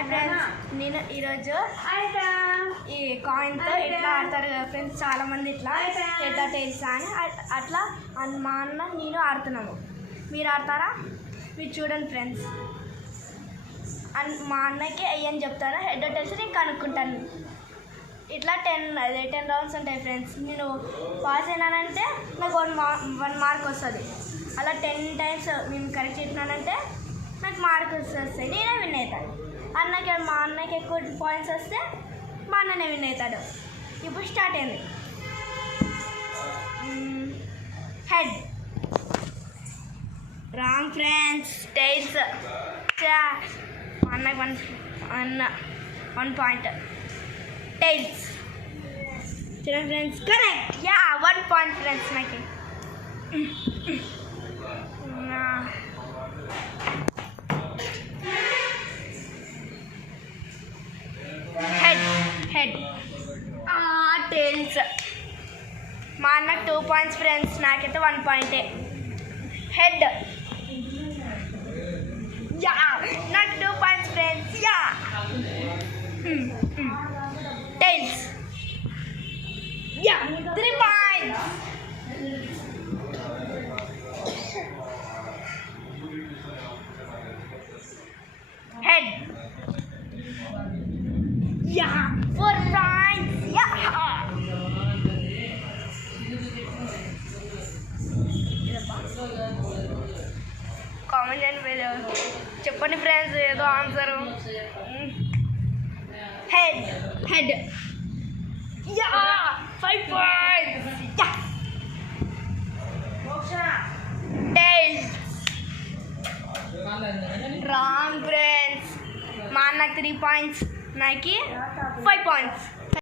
Hi friends, నేను ఈరోజు ఈ కాయిన్తో ఎట్లా ఆడతారు కదా ఫ్రెండ్స్, చాలామంది ఇట్లా హెడ్ టైల్స్ అని అట్లా మా అన్న నేను ఆడుతున్నాము. మీరు ఆడతారా? మీరు చూడండి ఫ్రెండ్స్. మా అన్నకి అయ్యని చెప్తారా హెడ్ టైల్స్, నేను కనుక్కుంటాను. ఇట్లా 10 రౌండ్స్ ఉంటాయి ఫ్రెండ్స్. నేను పాస్ అయినానంటే నాకు 1 మార్క్ వస్తుంది. అలా 10 టైమ్స్ మేము కరెక్ట్ చెప్పినానంటే నాకు మార్క్స్ వస్తాయి, నేనే విన్ అవుతాను. మా అన్నకి ఎక్కువ పాయింట్స్ వస్తే మా అన్ననే విన్ అవుతాడు. ఇప్పుడు స్టార్ట్ అయింది. Head wrong friends, tiles. మా అన్నకి 1 పాయింట్. టైల్స్ చూడండి ఫ్రెండ్స్, కరెక్ట్. 1 పాయింట్ ఫ్రెండ్స్ నాకు. Head tiles. మా అన్నకు 2 పాయింట్స్ ఫ్రెండ్స్, నాకైతే 1 పాయింటే. హెడ్ నాకు 2 points friends. Tiles 3 points. Head 4 points. Comment చేయండి, చెప్పండి ఫ్రెండ్స్ ఏదో answer. Head 5 points. Tiles wrong friends. మా అన్నకి 3 పాయింట్స్, నాకు 5 పాయింట్స్.